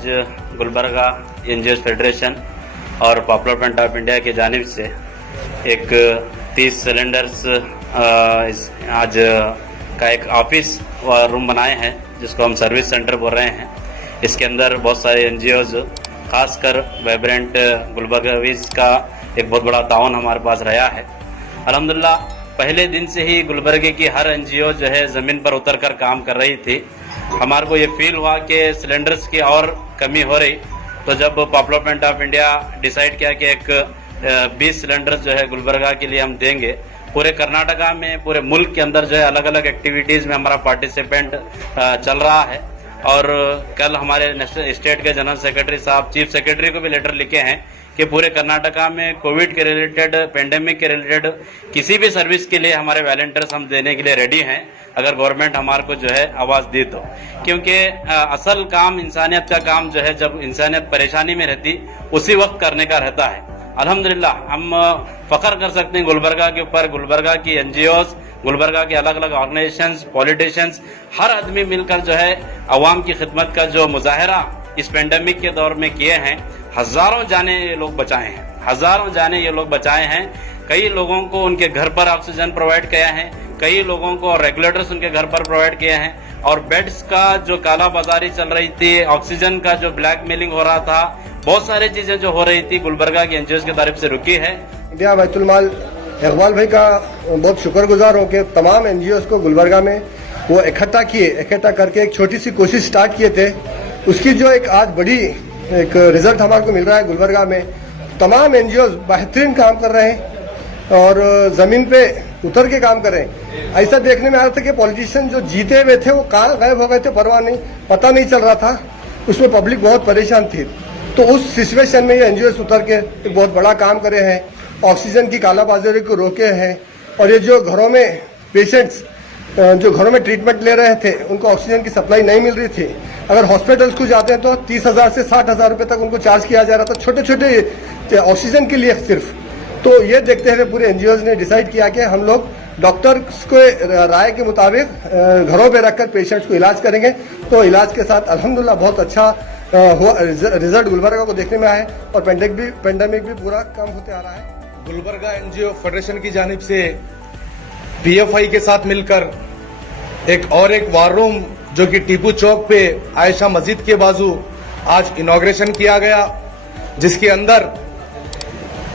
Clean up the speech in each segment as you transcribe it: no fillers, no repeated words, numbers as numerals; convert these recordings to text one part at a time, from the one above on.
आज Gulbarga NGO federation और popular front of India की जानिब से एक 30 सिलेंडर्स आज का एक ऑफिस व रूम बनाए हैं, जिसको हम सर्विस सेंटर बोल रहे हैं। इसके अंदर बहुत सारे एनजीओज, खासकर वाइब्रेंट गुलबर्गावीज का एक बहुत बड़ा ताउन हमारे पास रहा है। अल्हम्दुलिल्लाह पहले दिन से ही गुलबर्गे की हर एनजीओ जो है ज़मीन पर उतरकर काम कर रही थी। हमारे को ये फील हुआ कि सिलेंडर्स की और कमी हो रही, तो जब popular front of India decide किया कि एक 20 सिलेंडर्स जो है गुलबर्गा के लिए हम देंगे। पूरे कर्नाटका में, पूरे मुल्क के अंदर जो है अलग अलग एक्टिविटीज़ में हमारा पार्टिसिपेंट चल रहा है। और कल हमारे नेशनल स्टेट के जनरल सेक्रेटरी साहब चीफ सेक्रेटरी को भी लेटर लिखे हैं कि पूरे कर्नाटका में कोविड के रिलेटेड, पेंडेमिक के रिलेटेड किसी भी सर्विस के लिए हमारे वॉलंटियर्स हम देने के लिए रेडी हैं, अगर गवर्नमेंट हमारे को जो है आवाज़ दी तो। क्योंकि असल काम, इंसानियत का काम जो है जब इंसानियत परेशानी में रहती उसी वक्त करने का रहता है। अल्हम्दुलिल्लाह हम फख्र कर सकते हैं गुलबर्गा के ऊपर। गुलबर्गा की एनजीओज, गुलबर्गा के अलग अलग ऑर्गेनाइजेशंस, पॉलिटिशियंस, हर आदमी मिलकर जो है अवाम की खिदमत का जो मुजाहरा इस पेंडेमिक के दौर में किए हैं। हजारों जाने ये लोग बचाए हैं, हजारों जाने ये लोग बचाए हैं। कई लोगों को उनके घर पर ऑक्सीजन प्रोवाइड किया है, कई लोगों को रेगुलेटर्स उनके घर पर प्रोवाइड किए हैं। और बेड्स का जो काला बाजारी चल रही थी, ऑक्सीजन का जो ब्लैकमेलिंग हो रहा था, बहुत सारी चीजें जो हो रही थी गुलबर्गा की एनजीओ की तरफ से रुकी है। इंडिया बैतुल माल इकबाल भाई का बहुत शुक्रगुजार हो के तमाम एनजीओ को गुलबर्गा में वो इकट्ठा करके एक छोटी सी कोशिश स्टार्ट किए थे। उसकी जो एक आज बड़ी एक रिजल्ट हमारे को मिल रहा है। गुलबर्गा में तमाम एनजीओ बेहतरीन काम कर रहे हैं और जमीन पे उतर के काम कर रहे हैं। ऐसा देखने में आ रहा था कि पॉलिटिशियन जो जीते हुए थे वो कहाँ गायब हो गए थे, पता नहीं चल रहा था। उसमें पब्लिक बहुत परेशान थी। तो उस सिचुएशन में ये एनजीओ उतर के एक बहुत बड़ा काम करे हैं, ऑक्सीजन की कालाबाजारी को रोके हैं। और ये जो घरों में पेशेंट्स जो घरों में ट्रीटमेंट ले रहे थे, उनको ऑक्सीजन की सप्लाई नहीं मिल रही थी। अगर हॉस्पिटल्स को जाते हैं तो 30,000 से 60,000 रुपए तक उनको चार्ज किया जा रहा था, छोटे छोटे ऑक्सीजन के लिए सिर्फ। तो ये देखते हुए पूरे एनजीओज ने डिसाइड किया कि हम लोग डॉक्टर्स को राय के मुताबिक घरों पे रखकर पेशेंट्स को इलाज करेंगे। तो इलाज के साथ अल्हम्दुलिल्लाह बहुत अच्छा रिजल्ट गुलबर्गा को देखने में आया है और पेंडेमिक भी पूरा कम होते आ रहा है। गुलबर्गा एनजीओ फेडरेशन की जानिब से पीएफआई के साथ मिलकर एक वार रूम जो कि टीपू चौक पे आयशा मस्जिद के बाजू आज इनॉग्रेशन किया गया, जिसके अंदर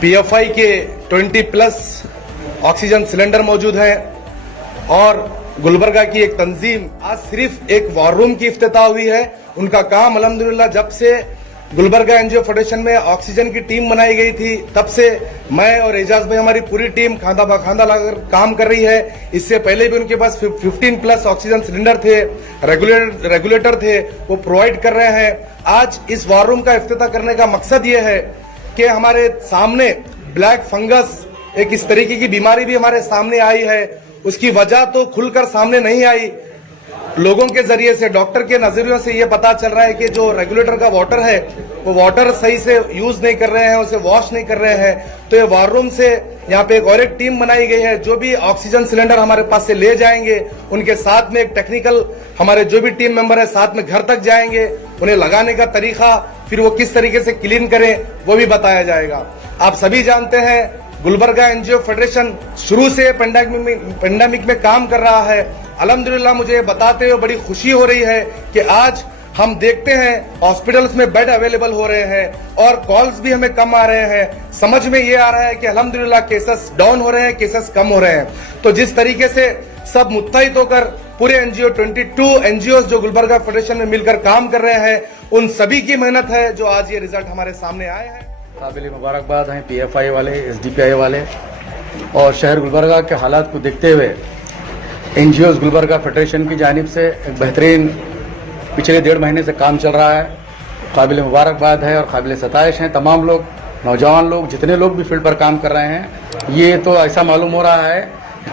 पीएफआई के 20+ ऑक्सीजन सिलेंडर मौजूद है। और गुलबर्गा की एक तंजीम आज सिर्फ एक वार रूम की इफ्तिताह हुई है। उनका काम अल्हम्दुलिल्लाह जब से गुलबर्गा एनजीओ फेडरेशन में ऑक्सीजन की टीम बनाई गई थी, तब से मैं और एजाज भाई, हमारी पूरी टीम खांदा बखांदा लाकर काम कर रही है। इससे पहले भी उनके पास 15+ ऑक्सीजन सिलेंडर थे, रेगुलेटर थे, वो प्रोवाइड कर रहे हैं। आज इस वार रूम का इफ्तिताह करने का मकसद ये है कि हमारे सामने ब्लैक फंगस, एक इस तरीके की बीमारी भी हमारे सामने आई है। उसकी वजह तो खुलकर सामने नहीं आई, लोगों के जरिए से, डॉक्टर के नजरियों से ये पता चल रहा है कि जो रेगुलेटर का वाटर है वो वाटर सही से यूज नहीं कर रहे हैं, उसे वॉश नहीं कर रहे हैं। तो ये वार रूम से यहाँ पे एक टीम बनाई गई है, जो भी ऑक्सीजन सिलेंडर हमारे पास से ले जाएंगे, उनके साथ में एक टेक्निकल हमारे जो भी टीम मेंबर है साथ में घर तक जाएंगे। उन्हें लगाने का तरीका, फिर वो किस तरीके से क्लीन करें, वो भी बताया जाएगा। आप सभी जानते हैं गुलबर्गा एनजीओ फेडरेशन शुरू से पेंडेमिक में काम कर रहा है। अल्हम्दुलिल्लाह मुझे बताते हुए बड़ी खुशी हो रही है कि आज हम देखते हैं हॉस्पिटल्स में बेड अवेलेबल हो रहे हैं और कॉल्स भी हमें कम आ रहे हैं। समझ में ये आ रहा है कि अल्हम्दुलिल्लाह केसेस डाउन हो रहे हैं, केसेस कम हो रहे हैं। तो जिस तरीके से सब मुत्तहिद होकर पूरे एनजीओ 22 एनजीओ जो गुलबर्गा फेडरेशन में मिलकर काम कर रहे हैं, उन सभी की मेहनत है जो आज ये रिजल्ट हमारे सामने आए हैं। काबिल मुबारकबाद हैं पीएफआई वाले, एसडीपीआई वाले। और शहर गुलबर्गा के हालात को देखते हुए एनजीओ गुलबर्गा फेडरेशन की जानिब से एक बेहतरीन पिछले 1.5 महीने से काम चल रहा है। काबिल मुबारकबाद है और काबिल सताइश हैं तमाम लोग, नौजवान लोग, जितने लोग भी फील्ड पर काम कर रहे हैं। ये तो ऐसा मालूम हो रहा है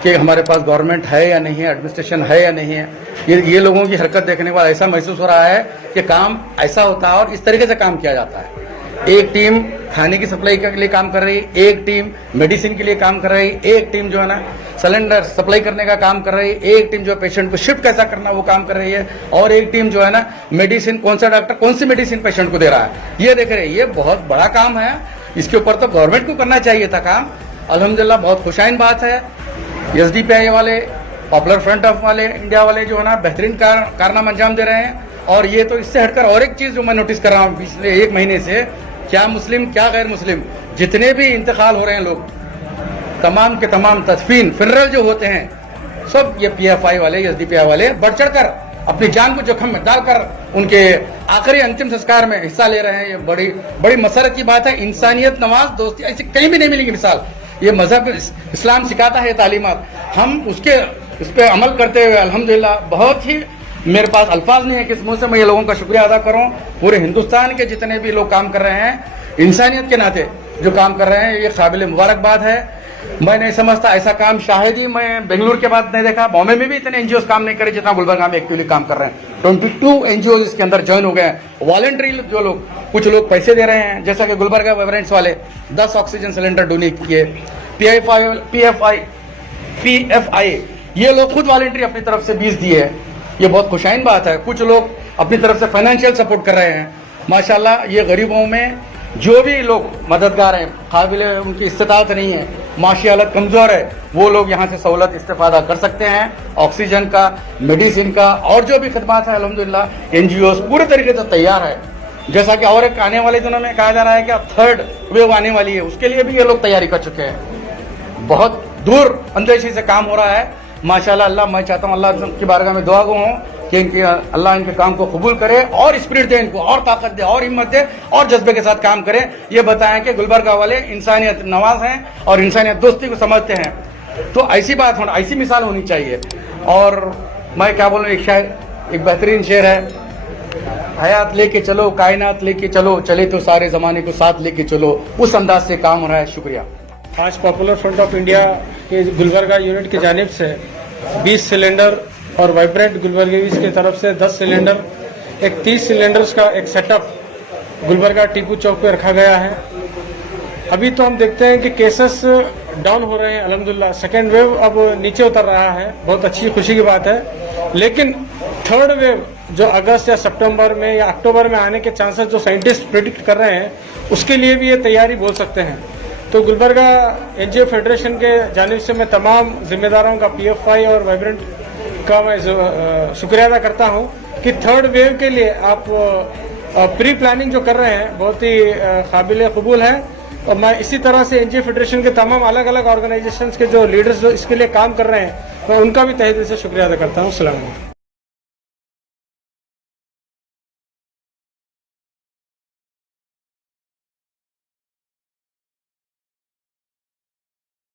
कि हमारे पास गवर्नमेंट है या नहीं है, एडमिनिस्ट्रेशन है या नहीं है। ये लोगों की हरकत देखने के बाद ऐसा महसूस हो रहा है कि काम ऐसा होता है और इस तरीके से काम किया जाता है। एक टीम खाने की सप्लाई के लिए काम कर रही है, एक टीम मेडिसिन के लिए काम कर रही है, एक टीम जो है ना सिलेंडर सप्लाई करने का काम कर रही है, एक टीम जो पेशेंट को शिफ्ट कैसा करना वो काम कर रही है, और एक टीम जो है ना मेडिसिन कौन सा डॉक्टर कौन सी मेडिसिन पेशेंट को दे रहा है ये देख रहे हैं। ये बहुत बड़ा काम है, इसके ऊपर तो गवर्नमेंट को करना चाहिए था काम। अल्हम्दुलिल्लाह बहुत खुशाइन बात है, एसडीपीआई वाले, पॉपुलर फ्रंट ऑफ वाले, इंडिया वाले जो है ना बेहतरीन कारनामा अंजाम दे रहे हैं। और ये तो इससे हटकर और एक चीज जो मैं नोटिस कर रहा हूँ पिछले एक महीने से, क्या मुस्लिम क्या गैर मुस्लिम जितने भी इंतकाल हो रहे हैं लोग, तमाम के तमाम तदफीन फिनरल जो होते हैं सब ये पीएफआई वाले एसडीपीआई वाले बढ़ चढ़कर अपनी जान को जोखिम में डालकर उनके आखिरी अंतिम संस्कार में हिस्सा ले रहे हैं। ये बड़ी बड़ी मसरत की बात है। इंसानियत, नमाज, दोस्ती ऐसी कहीं भी नहीं मिलेगी मिसाल। ये मजहब इस्लाम सिखाता है तालीमात, हम उसके उस पर अमल करते हुए अल्हम्दुलिल्लाह बहुत ही मेरे पास अल्फाज नहीं है किस मुंह से मैं ये लोगों का शुक्रिया अदा करूं। पूरे हिंदुस्तान के जितने भी लोग काम कर रहे हैं इंसानियत के नाते जो काम कर रहे हैं, ये काबिल मुबारकबाद है। मैं नहीं समझता ऐसा काम शायद ही मैं बेंगलुरु के बाद नहीं देखा, बॉम्बे में भी इतने एनजीओ काम नहीं करे जितना गुलबर्गा में एक्टिवली काम कर रहे हैं। 22 एनजीओ इसके अंदर ज्वाइन हो गए हैं। वॉलंटरी जो लोग, कुछ लोग पैसे दे रहे हैं, जैसा कि गुलबर्गा वाइब्रेंट्स वाले 10 ऑक्सीजन सिलेंडर डोनेट किए, पीएफआई ये लोग खुद वॉलंटरी अपनी तरफ से 20 दिए है। ये बहुत खुशाइन बात है। कुछ लोग अपनी तरफ से फाइनेंशियल सपोर्ट कर रहे हैं। माशाल्लाह ये गरीबों में जो भी लोग मददगार हैं, काबिल उनकी इस्तिताअत नहीं है, माशी हालत कमजोर है, वो लोग यहाँ से सहूलत इस्तेफादा कर सकते हैं। ऑक्सीजन का, मेडिसिन का और जो भी खदमात है अल्हम्दुलिल्लाह एनजीओ पूरे तरीके से तैयार है। जैसा कि और एक आने वाले दिनों में कहा जा रहा है कि अब 3rd वेव आने वाली है, उसके लिए भी ये लोग तैयारी कर चुके हैं। बहुत दूर अंदेशी से काम हो रहा है माशाल्लाह। अल्लाह, मैं चाहता हूँ अल्लाह की बारगाह में दुआ गो हूँ कि इनके अल्लाह इनके काम को कबूल करे और स्पिरिट दे इनको, और ताकत दे, और हिम्मत दे, और जज्बे के साथ काम करे। ये बताएं कि गुलबर्गा वाले इंसानियत नवाज हैं और इंसानियत दोस्ती को समझते हैं। तो ऐसी बात होना, ऐसी मिसाल होनी चाहिए। और मैं क्या बोलूँ, एक शायर, एक बेहतरीन शेर है, हयात लेके चलो, कायनात लेके चलो, चले तो सारे जमाने को साथ लेके चलो। उस अंदाज से काम हो रहा है। शुक्रिया। आज पॉपुलर फ्रंट ऑफ इंडिया के गुलबर्गा यूनिट की जानिब से 20 सिलेंडर और वाइब्रेंट गुलबर्गीज की तरफ से 10 सिलेंडर, एक 30 सिलेंडर्स का एक सेटअप गुलबर्गा टीपू चौक पे रखा गया है। अभी तो हम देखते हैं कि केसेस डाउन हो रहे हैं अल्हम्दुलिल्लाह, सेकेंड वेव अब नीचे उतर रहा है, बहुत अच्छी खुशी की बात है। लेकिन 3rd वेव जो अगस्त या सितंबर में या अक्टूबर में आने के चांसेस जो साइंटिस्ट प्रिडिक्ट कर रहे हैं, उसके लिए भी ये तैयारी बोल सकते हैं। तो गुलबर्गा एनजीओ फेडरेशन के जानिब से मैं तमाम जिम्मेदारों का, पीएफआई और वाइब्रेंट का मैं शुक्रिया अदा करता हूं कि 3rd वेव के लिए आप प्री प्लानिंग जो कर रहे हैं बहुत ही काबिल कबूल है। और मैं इसी तरह से एनजीओ फेडरेशन के तमाम अलग अलग ऑर्गेनाइजेशंस के जो लीडर्स जो इसके लिए काम कर रहे हैं, मैं उनका भी तहे दिल से शुक्रिया अदा करता हूँ। अस्सलाम वालेकुम।